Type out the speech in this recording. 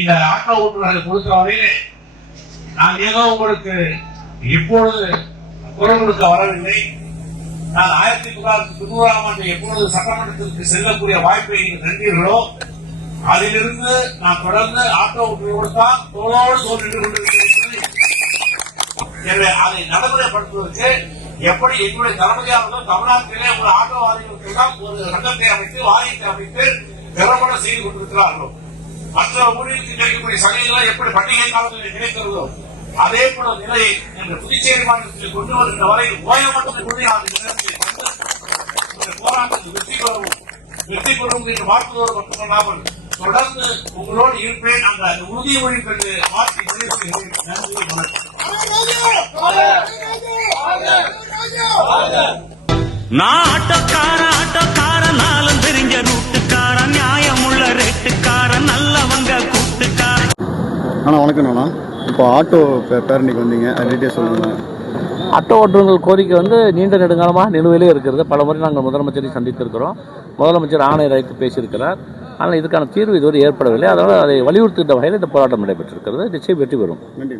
இந்த ஆட்டோ ஓட்டுநர்கள் கொடுத்த வரையிலே நான் ஏதோ உங்களுக்கு இப்பொழுது குரல் கொடுக்க வரவில்லை. நான் 1990ஆம் ஆண்டு எப்பொழுது சட்டமன்றத்திற்கு செல்லக்கூடிய வாய்ப்பை நீங்கள் தந்தீர்களோ அதிலிருந்து நான் தொடர்ந்து ஆட்டோ ஓட்டுநர்களோடு தான் தோளோடு தோல் நின்று கொண்டிருக்கிறேன். எனவே அதை நடைமுறைப்படுத்துவதற்கு எப்படி எங்களுடைய தலைமையாளர்கள் தமிழ்நாட்டிலே ஒரு ஆட்டோவாதிகளுக்கு எல்லாம் ஒரு சங்கத்தை அமைத்து வாரியத்தை அமைத்து திறம்பட செய்து கொண்டிருக்கிறார்களோ, மற்ற ஊழியருக்கு கிடைக்கக்கூடிய சலுகைகளை எப்படி பண்டிகை காலங்களில் கிடைக்கிறதோ அதே போல நிலையை என்ற புதுச்சேரி மாநிலத்தில் கொண்டு வருகின்ற வரை ஓயமற்ற போராட்டத்தில் வெற்றி பெறும் என்று வாழ்த்துவோடு மட்டுமல்லாமல் தொடர்ந்து உங்களோடு இருப்பேன் அந்த உறுதிமொழி பெற்று மாற்றி நிறைவேற்றுகிறேன். நன்றி, வணக்கம். நான் ஆட்டோக்காரன் நாளும் தெரிஞ்ச ரூட்டுக்காரன், நியாயமுள்ள ரேட்டுக்காரன், நல்லவங்க கூட்டுக்காரன். வணக்கம்ண்ணா. இப்போ ஆட்டோ பேரணிக்கு வந்தீங்க, டீட்டெயில் சொல்லுங்க. ஆட்டோ ஓட்டுநர்கள் கோரிக்கை நீண்ட நெடுங்காலமாக நிலுவையிலே இருக்கிறது. பல முறை நாங்கள் முதலமைச்சரை சந்தித்திருக்கிறோம். முதலமைச்சர் ஆணையர் அழைத்து பேசியிருக்கிறார். ஆனால் இதுக்கான தீர்வு இதுவரை ஏற்படவில்லை. அதனால் அதை வலியுறுத்துகின்ற வகையில் இந்த போராட்டம் நடைபெற்றிருக்கிறது. நிச்சயம் வெற்றி பெறும். நன்றி.